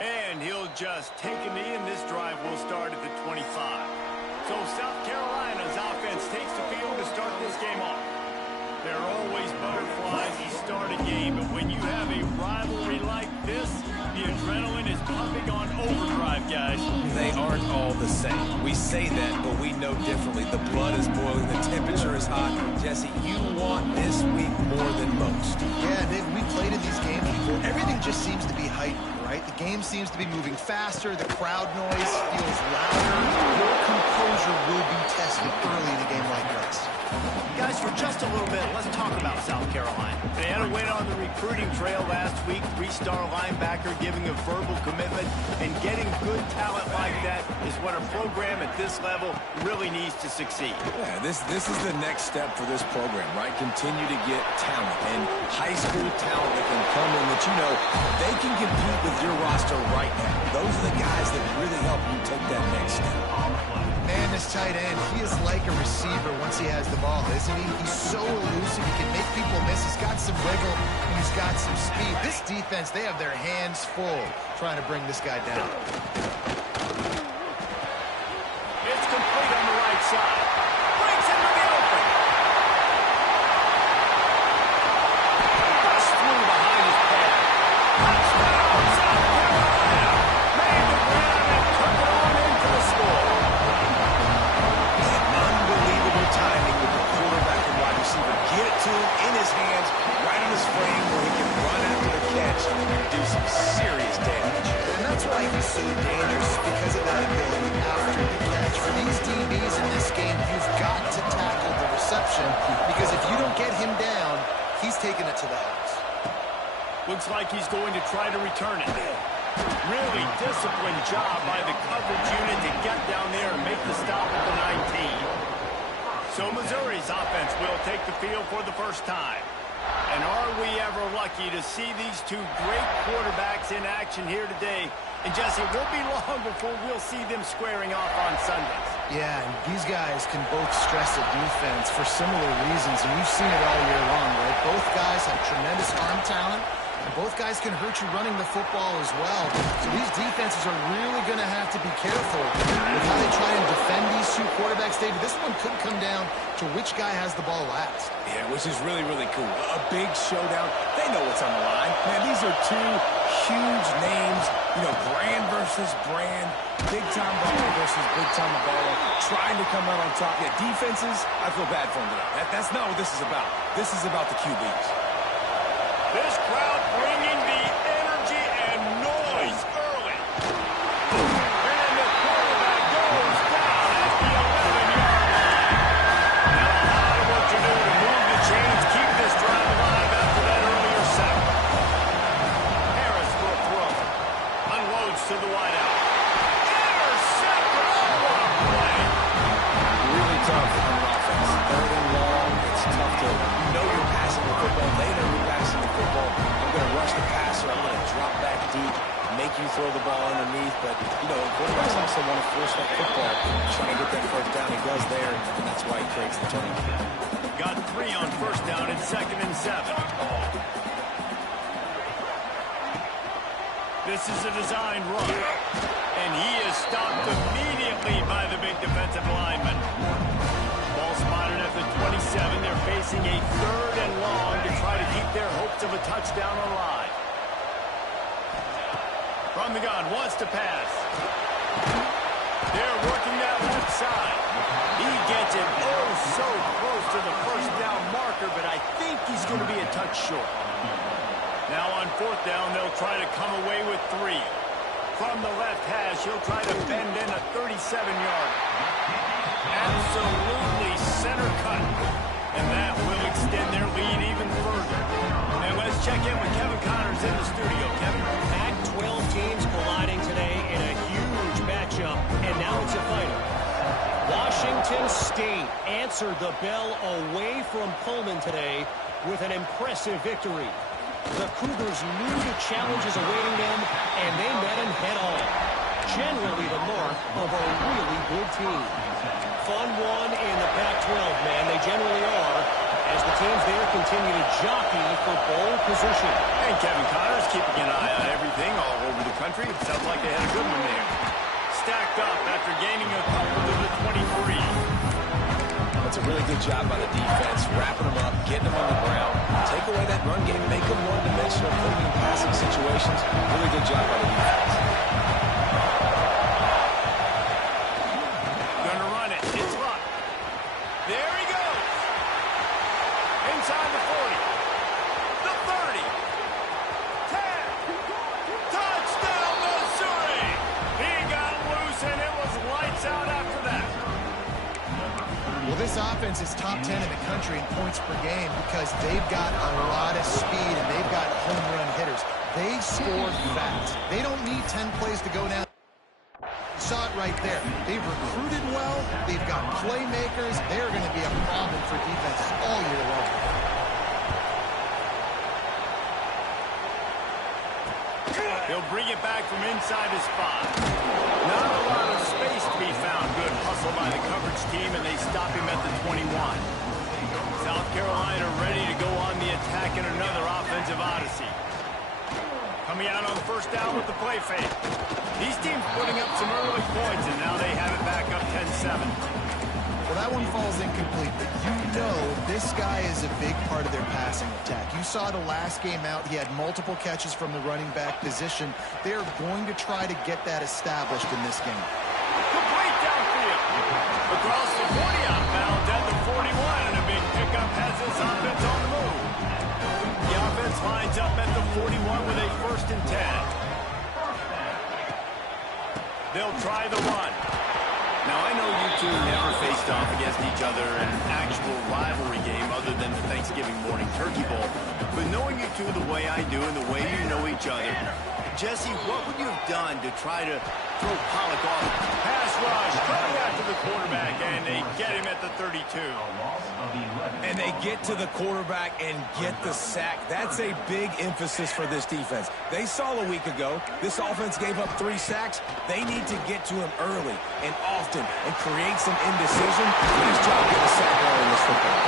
And he'll just take a knee, and this drive will start at the 25. So South Carolina's offense takes the field to start this game off. There are always butterflies to start a game, but when you have a rivalry like this, the adrenaline is pumping on overdrive, guys. They aren't all the same. We say that, but we know differently. The blood is boiling. The temperature is hot. Jesse, you want this week more than most. Yeah, Dave, we played in these games before. Everything just seems to be heightened, right? The game seems to be moving faster. The crowd noise feels louder. Your composure will be tested early in a game like this. Guys, for just a little bit, let's talk about South Carolina. They had a win on the recruiting trail last week. 3-star linebacker giving a verbal commitment, and getting good talent like that is what a program at this level really needs to succeed. Yeah, this is the next step for this program, right? Continue to get talent, and high school talent that can come in that you know they can compete with your roster right now. Those are the guys that really help you take that next step. Man, this tight end, he is like a receiver once he has the ball, isn't he? He's so elusive, he can make people miss. He's got some wiggle, and he's got some speed. This defense, they have their hands full trying to bring this guy down. It's complete on the right side. Breaks into the open. Busts through behind his pad. Touchdown, South Carolina. Made the grab and took it on into the score. Unbelievable timing with the quarterback and wide receiver. Get it to him in his hands, right in his frame, where he can run after the catch and do some serious damage. And that's why he's so dangerous, because of that ability after the catch. For these DBs in this game, you've got to tackle the reception, because if you don't get him down, he's taking it to the house. Looks like he's going to try to return it. Really disciplined job by the coverage unit to get down there and make the stop at the 19. So Missouri's offense will take the field for the first time. And are we ever lucky to see these two great quarterbacks in action here today? And Jesse, it won't be long before we'll see them squaring off on Sundays. Yeah, and these guys can both stress the defense for similar reasons, and we've seen it all year long, right? Both guys have tremendous arm talent, and both guys can hurt you running the football as well. So these defenses are really going to have to be careful with how they try and defend these two quarterbacks, David. This one could come down to which guy has the ball last. Yeah, which is really, really cool. A big showdown. They know what's on the line. Man, these are two huge names. You know, brand versus brand. Big-time baller versus big-time baller. Trying to come out on top. Yeah, defenses, I feel bad for them today. That's not what this is about. This is about the QBs. This crowd bringing the energy and noise early. And the quarterback goes down at the 11-yard line. Now a lot of work to do to move the chains, keep this drive alive after that earlier sack. Harris for a throw. Unloads to the wideout. Intercepted. Oh, what a play. Really tough on the offense. Third and long. It's tough to know you're passing the football. They know you're passing the football. I'm going to rush the passer. I'm going to drop back deep, make you throw the ball underneath. But, you know, quarterbacks also want to force that football, trying to get that first down. He does there, and that's why he creates the turnover. Got 3 on first down and 2nd and 7. This is a designed run, and he is stopped immediately by the big defensive lineman. Ball spotted at the 27. They're facing a 3rd and long to try to keep their hopes of a touchdown alive. From the gun, wants to pass. They're working that left side. He gets it oh so close to the first down marker, but I think he's going to be a touch short. Now on 4th down, they'll try to come away with 3. From the left hash, he'll try to bend in a 37-yard. Absolutely center cut. And that will extend their lead even further. And let's check in with Kevin Connors in the studio. Kevin. Pac-12 teams colliding today in a huge matchup, and now it's a final. Washington State answered the bell away from Pullman today with an impressive victory. The Cougars knew the challenges awaiting them, and they met them head-on. Generally the mark of a really good team. Fun one in the Pac-12, man. They generally are, as the teams there continue to jockey for bowl position. And Kevin Connors keeping an eye on everything all over the country. country. It sounds like they had a good one there. Stacked up after gaining a couple to the 23. That's a really good job by the defense, wrapping them up, getting them on the ground. Take away that run game, make them one-dimensional, put them in passing situations. Really good job by the defense. Gonna run it. It's Luck. There he goes. Inside the 40. The 30. 10. Touchdown, Missouri. He got loose, and it was lights out after that. Well, this offense is top 10 in the country in points per game because they've got a lot of speed and they've got home run hitters. They score fast. They don't need 10 plays to go down. You saw it right there. They've recruited well. They've got playmakers. They're going to be a problem for defenses all year long. He'll bring it back from inside his 5. Not a lot of space to be found. Good hustle by the coverage team, and they stop him at the 21. South Carolina ready to go on the attack in another offensive odyssey. Coming out on first down with the play fake. These teams putting up some early points, and now they have it back up 10-7. Well, that one falls incomplete, but you know this guy is a big part of their passing attack. You saw the last game out. He had multiple catches from the running back position. They're going to try to get that established in this game. Complete downfield. Across the 40 outbound at the 41, and a big pickup has his offense on the move. The offense lines up at the 41 with a 1st and 10. They'll try the run. Now, I know you two never faced off against each other in an actual rivalry game other than the Thanksgiving morning turkey bowl. But knowing you two the way I do and the way you know each other, Jesse, what would you have done to try to throw Pollock off? Pass rush, coming after the quarterback, and they get him at the 32. And they get to the quarterback and get the sack. That's a big emphasis for this defense. They saw a week ago, this offense gave up 3 sacks. They need to get to him early and often and create some indecision. Nice job getting a sack early in this football.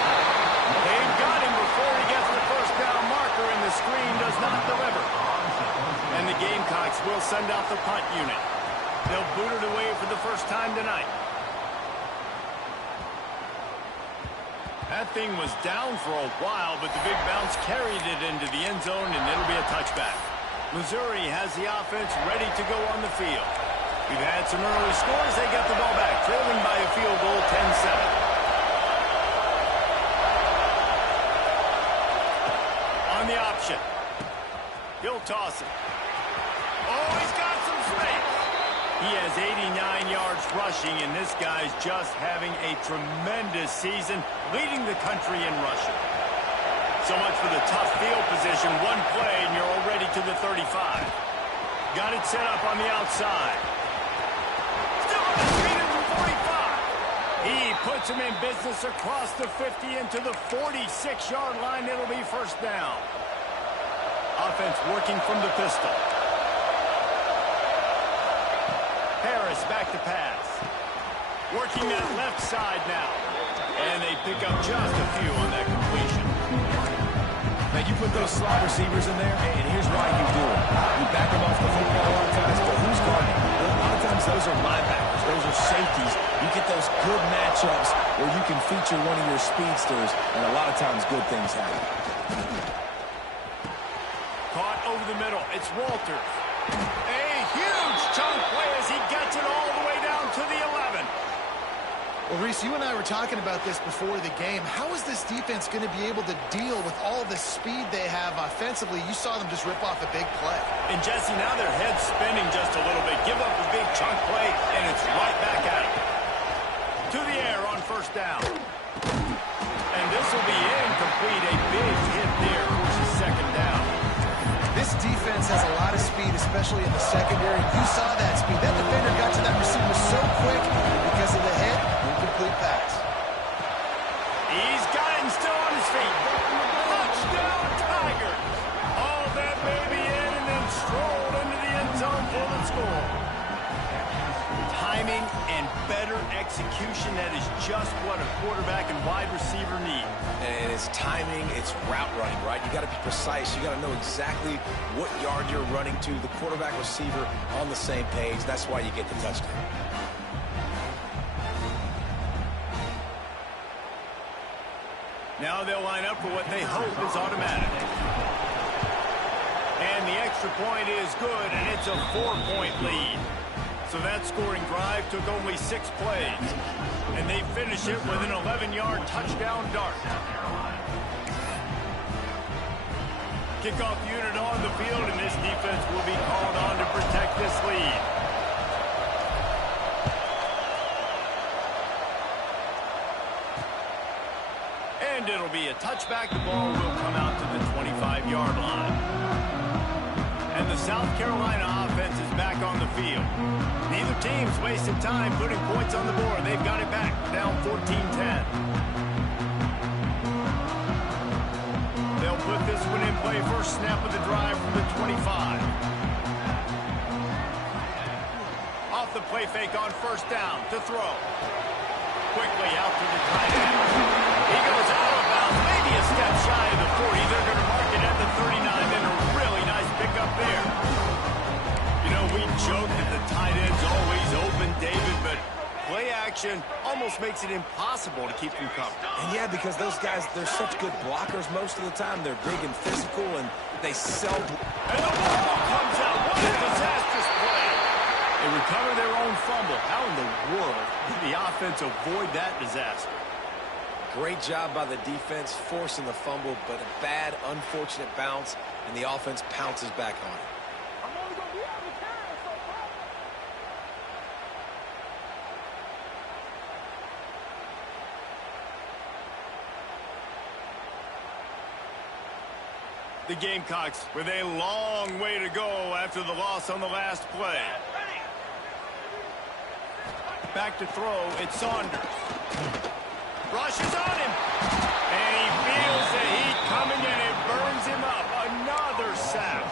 They've got him before he gets the first down marker, and the screen does not deliver. And the Gamecocks will send out the punt unit. They'll boot it away for the first time tonight. That thing was down for a while, but the big bounce carried it into the end zone, and it'll be a touchback. Missouri has the offense ready to go on the field. We've had some early scores. They got the ball back, trailing by a field goal, 10-7. On the option. He'll toss it. Oh, he's got some space. He has 89 yards rushing, and this guy's just having a tremendous season, leading the country in rushing. So much for the tough field position. One play, and you're already to the 35. Got it set up on the outside. Still on his feet at the 45. He puts him in business across the 50 into the 46-yard line. It'll be first down. Offense working from the pistol. Harris back to pass. Working that left side now. And they pick up just a few on that completion. Now, you put those slot receivers in there, and here's why you do it. You back them off the football a lot of times, but who's guarding? A lot of times those are linebackers. Those are safeties. You get those good matchups where you can feature one of your speedsters, and a lot of times good things happen. Caught over the middle. It's Walters. A huge chunk play as he gets it all the way down to the 11. Well, Reese, you and I were talking about this before the game. How is this defense going to be able to deal with all the speed they have offensively? You saw them just rip off a big play. And, Jesse, now their head's spinning just a little bit. Give up a big chunk play, and it's right back at him. To the air on first down. And this will be incomplete. A big hit there, which is second down. This defense has a lot of speed, especially in the secondary. You saw that speed. That defender got to that receiver so quick because of the hit. Incomplete pass. He's got it and still on his feet. Touchdown, Tigers. All that baby in and then strolled into the end zone for the score. timing and better execution. That is just what a quarterback and wide receiver need. And it's timing, it's route running, right? You got to be precise. You got to know exactly what yard you're running to. The quarterback receiver on the same page. That's why you get the touchdown. Now they'll line up for what they hope is automatic. And the extra point is good, and it's a 4-point lead. So that scoring drive took only 6 plays. And they finish it with an 11-yard touchdown dart. Kickoff unit on the field, and this defense will be called on to protect this lead. And it'll be a touchback. The ball will come out to the 25-yard line. And the South Carolina offense is back on the field. Neither team's wasted time putting points on the board. They've got it back, down 14-10. They'll put this one in play. First snap of the drive from the 25. Off the play fake on first down to throw. Quickly out to the tight end. He goes out of bounds, maybe a step shy of the 40. They're going to mark it at the 39, and a really nice pickup there. You know, we joke that the tight end's always open, David, but play action almost makes it impossible to keep them covered. And yeah, because those guys, they're such good blockers most of the time. They're big and physical, and they sell. And the ball comes out. What a disastrous play. They recover their own fumble. How in the world did the offense avoid that disaster? Great job by the defense forcing the fumble, but a bad, unfortunate bounce, and the offense pounces back on it. The Gamecocks with a long way to go after the loss on the last play. Back to throw, it's Saunders. Rushes on him. And he feels the heat coming, and it burns him up. Another sack.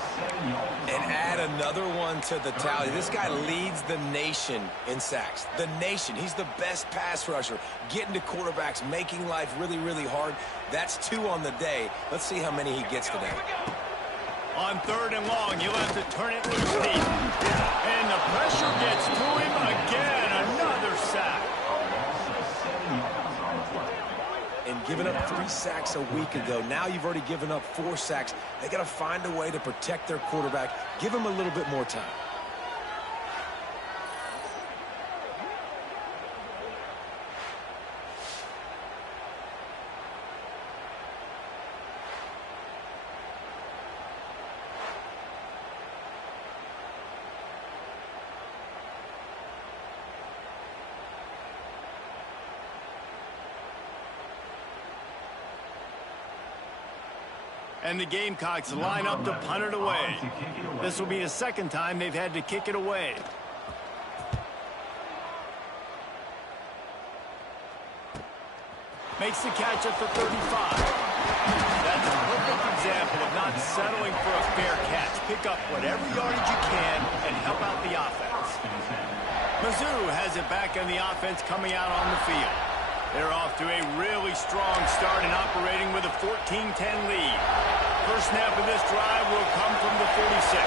And add another one to the tally. This guy leads the nation in sacks. The nation. He's the best pass rusher. Getting to quarterbacks, making life really, really hard. That's 2 on the day. Let's see how many he gets today. On 3rd and long, you'll have to turn it loose deep. And the pressure gets to him again. Another sack. And giving up 3 sacks a week ago. Now you've already given up 4 sacks. They got to find a way to protect their quarterback. Give him a little bit more time. And the Gamecocks line up to punt it away. This will be the 2nd time they've had to kick it away. Makes the catch at the 35. That's a perfect example of not settling for a fair catch. Pick up whatever yardage you can and help out the offense. Mizzou has it back on the offense coming out on the field. They're off to a really strong start and operating with a 14-10 lead. First snap of this drive will come from the 46.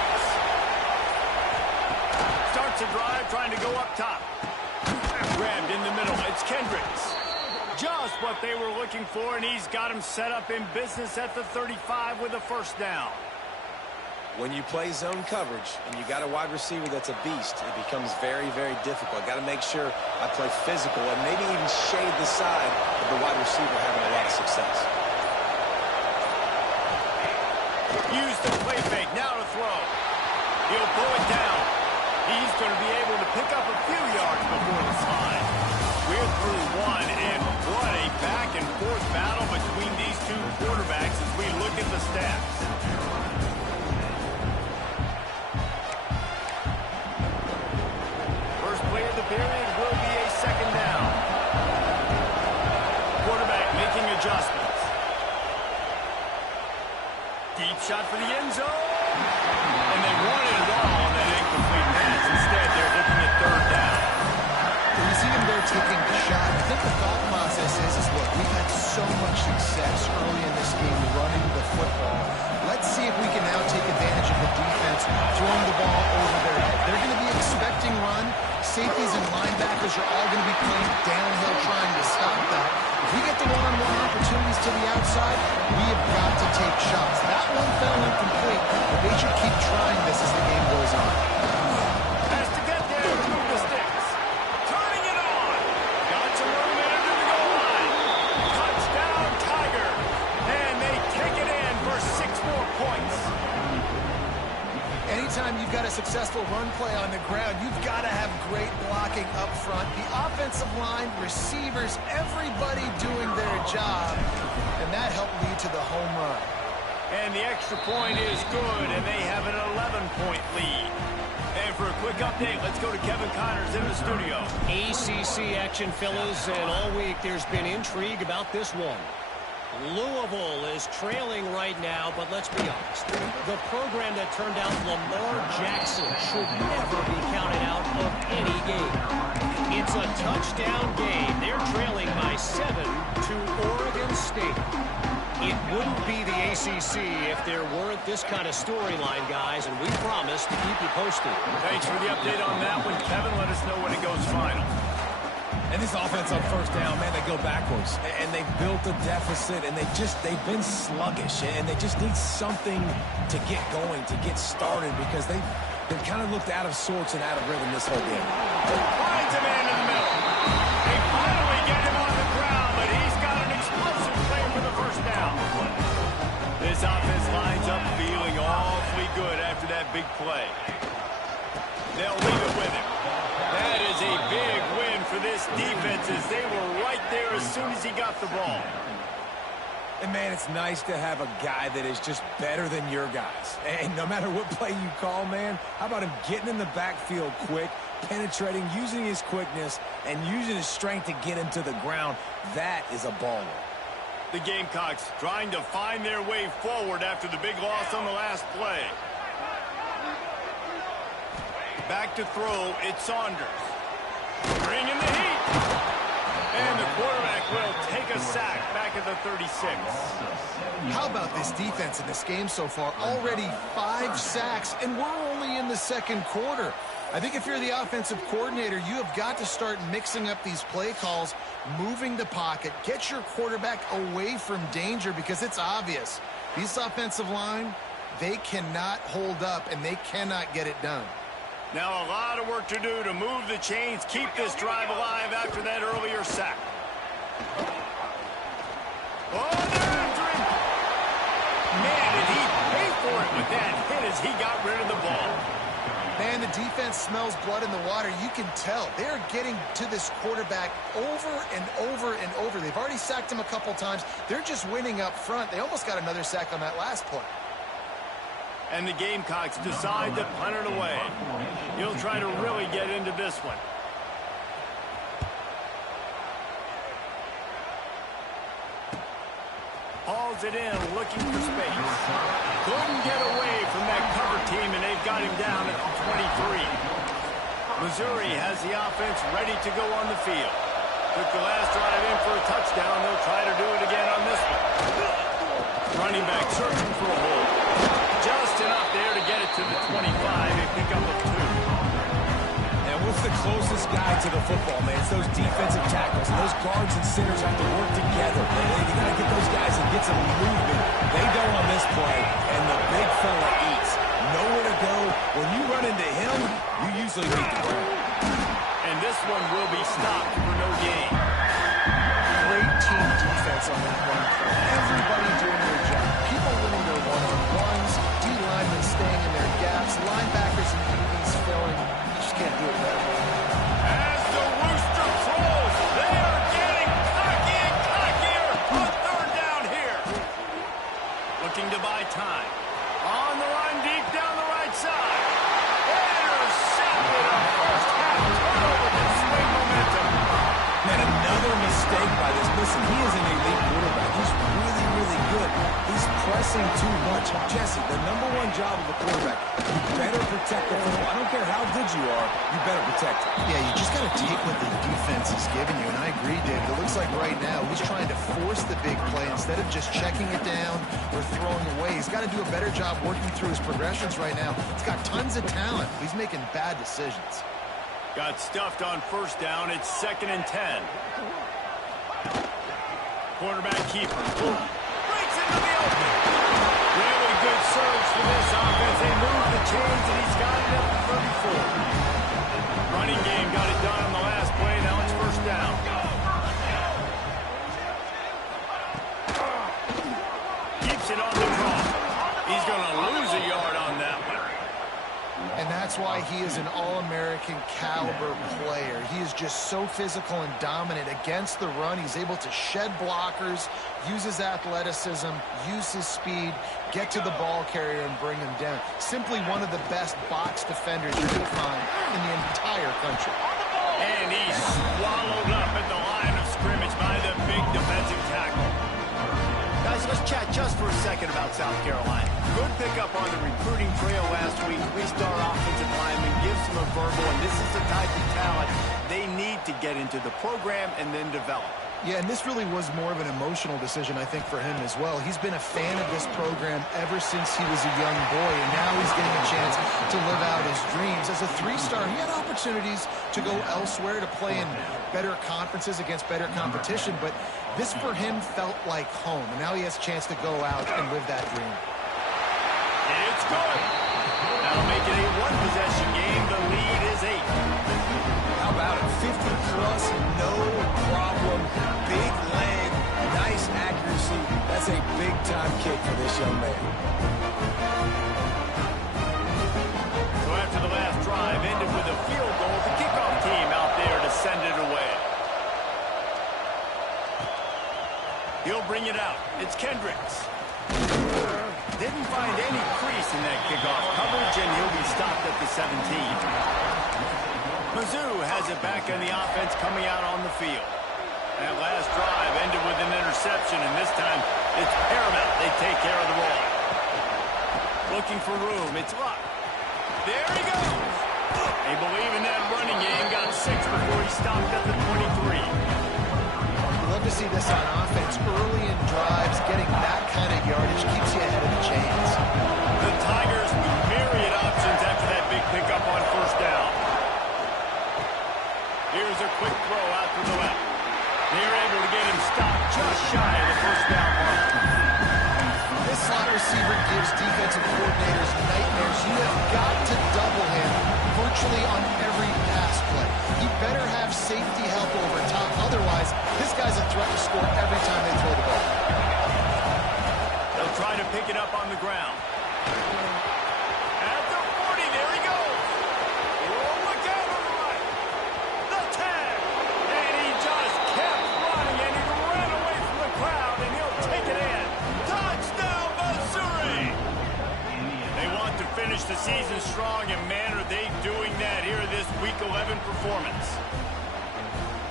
Starts a drive trying to go up top. Grabbed in the middle. It's Kendricks. Just what they were looking for, and he's got him set up in business at the 35 with a first down. When you play zone coverage and you got a wide receiver that's a beast, it becomes very, very difficult. Got to make sure I play physical and maybe even shade the side of the wide receiver having a lot of success. Use the play fake, now to throw. He'll pull it down. He's going to be able to pick up a few yards before the slide. We're through one, and what a back-and-forth battle between these 2 quarterbacks as we look at the stats. Play of the period will be a 2nd down. Quarterback making adjustments. Deep shot for the end zone. And they wanted it all on that incomplete pass. Instead, they're looking at 3rd down. safeties and linebackers are all going to be playing downhill trying to stop that. If we get the one-on-one opportunities to the outside, we have got to take shots. That one fell incomplete, but they should keep trying this as the game goes on. Has to get there to move the sticks. Turning it on. Got some room in under the goal line. Touchdown, Tiger. And they take it in for 6 more points. Anytime you've got a successful run play on the ground, you've got to have great blocking up front. The offensive line, receivers, everybody doing their job. And that helped lead to the home run. And the extra point is good, and they have an 11-point lead. And for a quick update, let's go to Kevin Connors in the studio. ACC action, fellas, and all week there's been intrigue about this one. Louisville is trailing right now, but let's be honest. The program that turned out Lamar Jackson should never be counted out of any game. It's a touchdown game. They're trailing by 7 to Oregon State. It wouldn't be the ACC if there weren't this kind of storyline, guys, and we promise to keep you posted. Thanks for the update on that one, Kevin. Let us know when it goes final. And this offense on first down, man, they go backwards. And they've built a deficit, and they've been sluggish. And they just need something to get going, to get started, because they've kind of looked out of sorts and out of rhythm this whole game. Finds a man in the middle. They finally get him on the ground, but he's got an explosive play for the first down. This offense lines up feeling awfully good after that big play. They'll leave it with him. That is a big win for this defense as they were right there as soon as he got the ball. And, man, it's nice to have a guy that is just better than your guys. And no matter what play you call, man, how about him getting in the backfield quick, penetrating, using his quickness, and using his strength to get him to the ground? That is a baller. The Gamecocks trying to find their way forward after the big loss on the last play. Back to throw, it's Saunders. Bringing the heat. And the quarterback will take a sack back at the 36. How about this defense in this game so far? Already 5 sacks, and we're only in the second quarter. I think if you're the offensive coordinator, you have got to start mixing up these play calls, moving the pocket, get your quarterback away from danger, because it's obvious. This offensive line, they cannot hold up, and they cannot get it done. Now a lot of work to do to move the chains, keep this drive alive after that earlier sack. Oh, they're after him. Man, did he pay for it with that hit as he got rid of the ball. Man, the defense smells blood in the water. You can tell. They're getting to this quarterback over and over and over. They've already sacked him a couple times. They're just winning up front. They almost got another sack on that last play. And the Gamecocks decide to punt it away. He'll try to really get into this one. Hauls it in, looking for space. Couldn't get away from that cover team, and they've got him down at the 23. Missouri has the offense ready to go on the field. Took the last drive in for a touchdown. They'll try to do it again on this one. Running back searching for a hole. Just enough there to get it to the 25. They pick up a 2. And what's the closest guy to the football, man? It's those defensive tackles. And those guards and centers have to work together. You got to get those guys and get some movement. They go on this play, and the big fella eats. Nowhere to go. When you run into him, you usually beat the ground. And this one will be stopped for no gain. Great team defense on that one. Everybody doing their job. People winning their one-on-ones, D-linemen staying in their gaps, linebackers and DBs filling. You just can't do it better. As the rooster crows, they are getting cocky and cockier. A third down here. Looking to buy time. On the line deep down the right side. Intercepted. A first half turnover can swing momentum. Man, another mistake by this. Listen, he is an elite quarterback. He's really, really good. He's pressing too much. Jesse, the #1 job of a quarterback, you better protect the football. I don't care how good you are, you better protect it. Yeah, you just got to take what the defense is giving you, and I agree, David. It looks like right now he's trying to force the big play instead of just checking it down or throwing away. He's got to do a better job working through his progressions right now. He's got tons of talent. He's making bad decisions. Got stuffed on first down. It's 2nd and 10. Quarterback keeper. Breaks into the open. Really good surge for this offense. They move the chains, and he's got it up to 34. Running game got it done on the last play. Now it's first down. Keeps it on the draw. He's going to lose a yard on that one. And that's why he is an all-American caliber player. He is just so physical and dominant against the run. He's able to shed blockers, use his athleticism, use his speed, get to the ball carrier and bring him down. Simply one of the best box defenders you can find in the entire country. And he's swallowed up at the line of scrimmage by the big defensive tackle. Guys, let's chat just for a second about South Carolina. Good pickup on the recruiting trail last week. 3-star offensive lineman gives him a verbal, and this is the type of talent they need to get into the program and then develop. Yeah, and this really was more of an emotional decision, I think, for him as well. He's been a fan of this program ever since he was a young boy, and now he's getting a chance to live out his dreams. As a 3-star, he had opportunities to go elsewhere, to play in better conferences against better competition, but this for him felt like home, and now he has a chance to go out and live that dream. It's good. That'll make it a one-possession game. The lead is 8. How about it? 50-plus, no problem. Big leg, nice accuracy. That's a big-time kick for this young man. So after the last drive ended with a field goal, the kickoff team out there to send it away. He'll bring it out. It's Kendricks. Didn't find any crease in that kickoff coverage, and he'll be stopped at the 17. Mizzou has it back on the offense coming out on the field. That last drive ended with an interception, and this time it's paramount they take care of the ball. Looking for room. It's Luck. There he goes. They believe in that running game. Got 6 before he stopped at the 23. Love to see this on offense. Early in drives, getting that kind of yardage keeps you ahead of the chains. The Tigers with myriad options after that big pickup on first down. Here's a quick throw out to the left. They're able to get him stopped just shy of the first down mark. This slot receiver gives defensive coordinators nightmares. You have got to double him virtually on every pass play. He better have safety help over top. Otherwise, this guy's a threat to score every time they throw the ball. They'll try to pick it up on the ground. At the 40, there he goes. Oh, look out on the right. The tag. And he just kept running, and he ran away from the crowd, and he'll take it in. Touchdown, Missouri. They want to finish the season strong, and man, are they doing that here this Week 11 performance.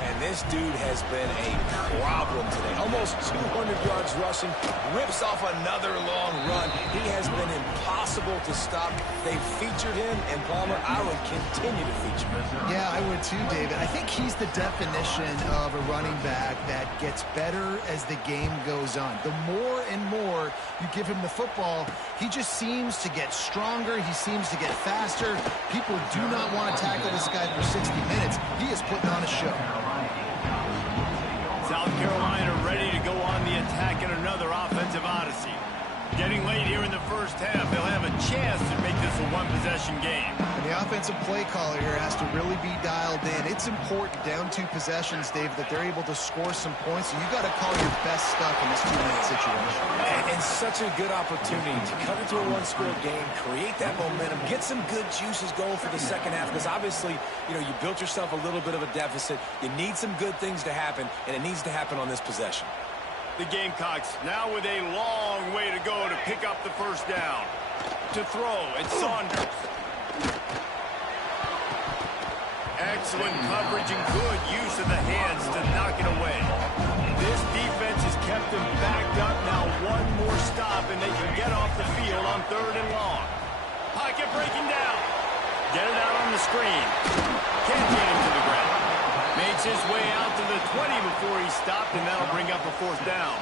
And this dude has been a problem today. Almost 200 yards rushing, rips off another long run. He has been impossible to stop. They've featured him, and Palmer, I would continue to feature him. Yeah, I would too, David. I think he's the definition of a running back that gets better as the game goes on. The more and more you give him the football, he just seems to get stronger. He seems to get faster. People do not want to tackle this guy for 60 minutes. He is putting on a show. South Carolina ready to go on the attack in another offensive odyssey. Getting late here in the first half, they'll have a chance to make this a one-possession game. And the offensive play caller here has to really be dialed in. It's important, down 2 possessions, Dave, that they're able to score some points. And you got to call your best stuff in this 2-minute situation. And such a good opportunity to cut into a one-score game, create that momentum, get some good juices going for the second half. Because obviously, you know, you built yourself a little bit of a deficit. You need some good things to happen, and it needs to happen on this possession. The Gamecocks now with a long way to go to pick up the first down. To throw, it's Saunders. Excellent coverage and good use of the hands to knock it away. This defense has kept them backed up. Now one more stop and they can get off the field on 3rd and long. Pocket breaking down. Get it out on the screen. Can't get him to the ground. Makes his way out to the 20 before he stopped, and that'll bring up a 4th down.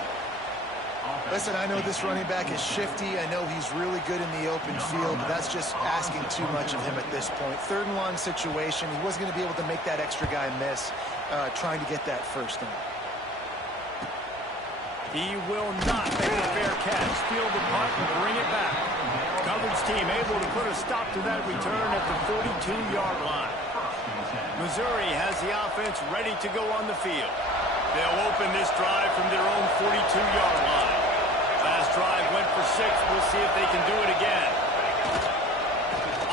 Listen, I know this running back is shifty. I know he's really good in the open field, but that's just asking too much of him at this point. 3rd and long situation. He wasn't going to be able to make that extra guy miss trying to get that first down. He will not make a fair catch. Field the punt and bring it back. Coverage team able to put a stop to that return at the 42-yard line. Missouri has the offense ready to go on the field. They'll open this drive from their own 42-yard line. Last drive went for 6. We'll see if they can do it again.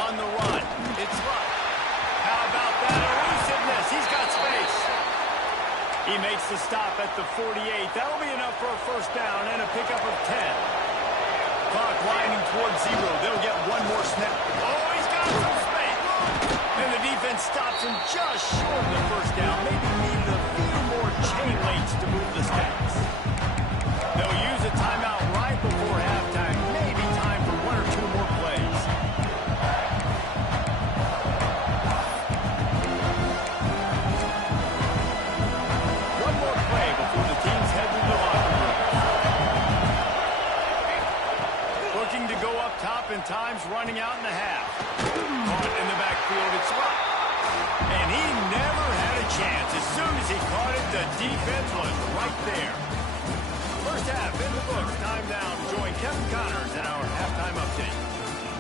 On the run, it's Rupp. How about that elusiveness? He's got space. He makes the stop at the 48. That'll be enough for a first down and a pickup of 10. Clock winding towards 0. They'll get one more snap. Oh, he's got some space. And the defense stops him just short of the first down. Maybe needed a few more chain links to move the stats. They'll use a timeout right before halftime. Maybe time for 1 or 2 more plays. One more play before the teams head to the locker room. Looking to go up top, and time's running out in the half. Caught in the backfield, it's Rupp. And he never had a chance. As soon as he caught it, the defense was right there. First half in the books. Time now to join Kevin Connors in our halftime update.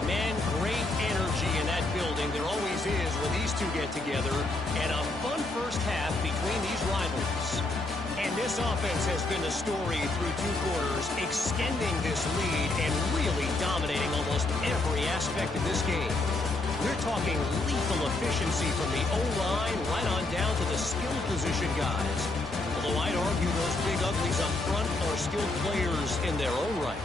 Man, great energy in that building. There always is when these two get together. And a fun first half between these rivalries. And this offense has been the story through 2 quarters, extending this lead and really dominating almost every aspect of this game. We're talking lethal efficiency from the O-line right on down to the skill position guys. Although I'd argue those big uglies up front are skilled players in their own right.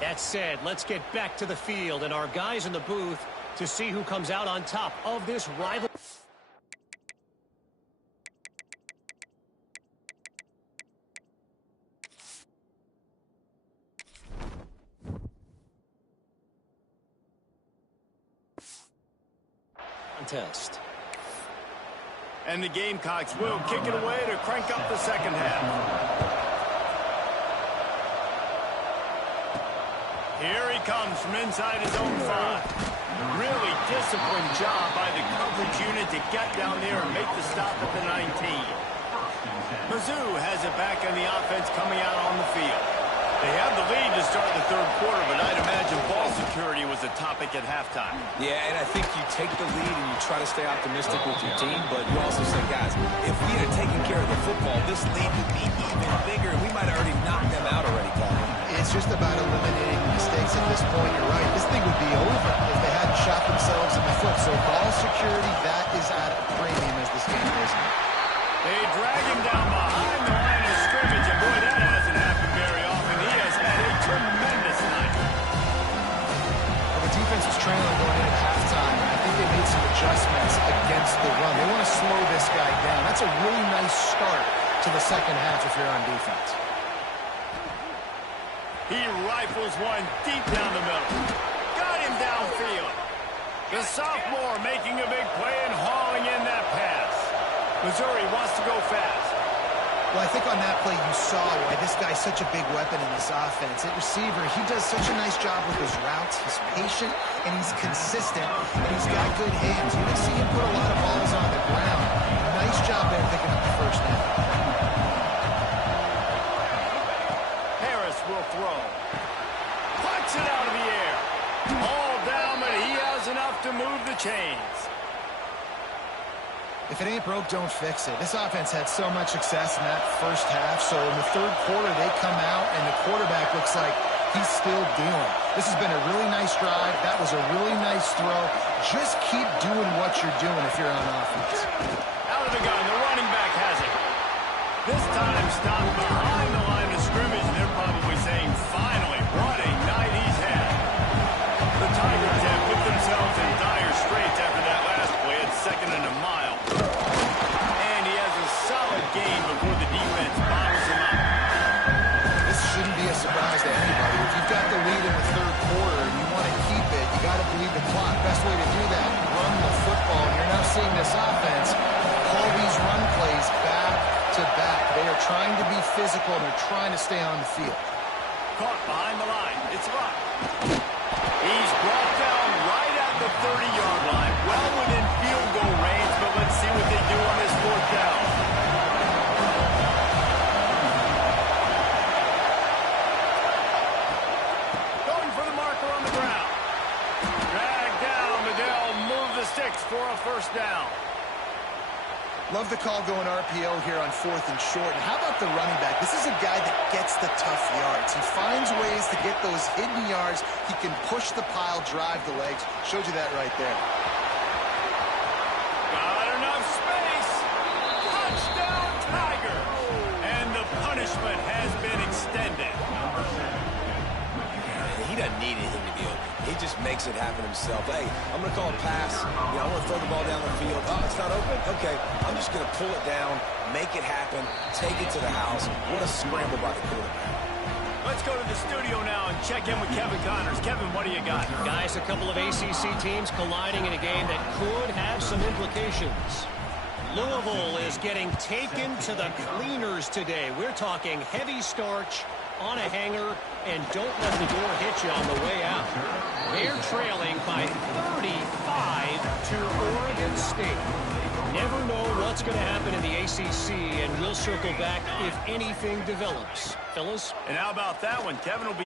That said, let's get back to the field and our guys in the booth to see who comes out on top of this rival. Contest. And the Gamecocks will kick it away to crank up the second half. Here he comes from inside his own 5. Really disciplined job by the coverage unit to get down there and make the stop at the 19. Mizzou has it back on the offense coming out on the field. They have the lead to start the 3rd quarter, but I'd imagine ball security was a topic at halftime. Yeah, and I think you take the lead and you try to stay optimistic with your team, but you also say, guys, if we had taken care of the football, this lead would be even bigger, and we might have already knocked them out already, Paul. It's just about eliminating mistakes at this point. You're right. This thing would be over if they hadn't shot themselves in the foot. So ball security, that is at a premium as this game goes on. They drag him down behind the line of scrimmage, and boy, that hasn't happened very often. He has had a tremendous night. Well, the defense was trailing going in at halftime, and I think they made some adjustments against the run. They want to slow this guy down. That's a really nice start to the second half if you're on defense. He rifles one deep down the middle. Got him downfield. The sophomore making a big play and hauling in that pass. Missouri wants to go fast. Well, I think on that play you saw why this guy's such a big weapon in this offense. At receiver, he does such a nice job with his routes. He's patient, and he's consistent, and he's got good hands. You didn't see him put a lot of balls on the ground. Nice job there picking up the first down. Harris will throw. Puts it out of the air. All down, but he has enough to move the chains. If it ain't broke, don't fix it. This offense had so much success in that first half, so in the 3rd quarter, they come out, and the quarterback looks like he's still dealing. This has been a really nice drive. That was a really nice throw. Just keep doing what you're doing if you're on offense. Out of the gun, the running back has it. This time stopped behind the line of scrimmage, and they're probably saying, finally, what a night he's had. The Tigers have put themselves in dire straits after that last play at 2nd and a mile. And he has a solid game before the defense bottles him up. This shouldn't be a surprise to anybody. If you've got the lead in the 3rd quarter and you want to keep it, you got to bleed the clock. Best way to do that, run the football. And you're now seeing this offense call these run plays back to back. They are trying to be physical, and they're trying to stay on the field. Caught behind the line. It's Luck. He's brought down right at the 30-yard line. Well within field goal range, but let's see what they do on this 4th down. Going for the marker on the ground. Drag down, but they'll move the sticks for a 1st down. Love the call going RPO here on 4th and short. And how about the running back? This is a guy that gets the tough yards. He finds ways to get those hidden yards. He can push the pile, drive the legs. Showed you that right there. Got enough space. Touchdown, Tiger. And the punishment has been extended. He doesn't need anything to be open. He just makes it happen himself. Hey, I'm going to call a pass. I want to throw the ball down the field. Oh, it's not open? Okay. I'm just going to pull it down, make it happen, take it to the house. What a scramble by the quarterback. Let's go to the studio now and check in with Kevin Connors. Kevin, what do you got? Guys, a couple of ACC teams colliding in a game that could have some implications. Louisville is getting taken to the cleaners today. We're talking heavy starch on a hanger, and don't let the door hit you on the way out. They're trailing by 35 to Oregon State. Never know what's going to happen in the ACC, and we'll circle back if anything develops. Fellas? And how about that one? Kevin will be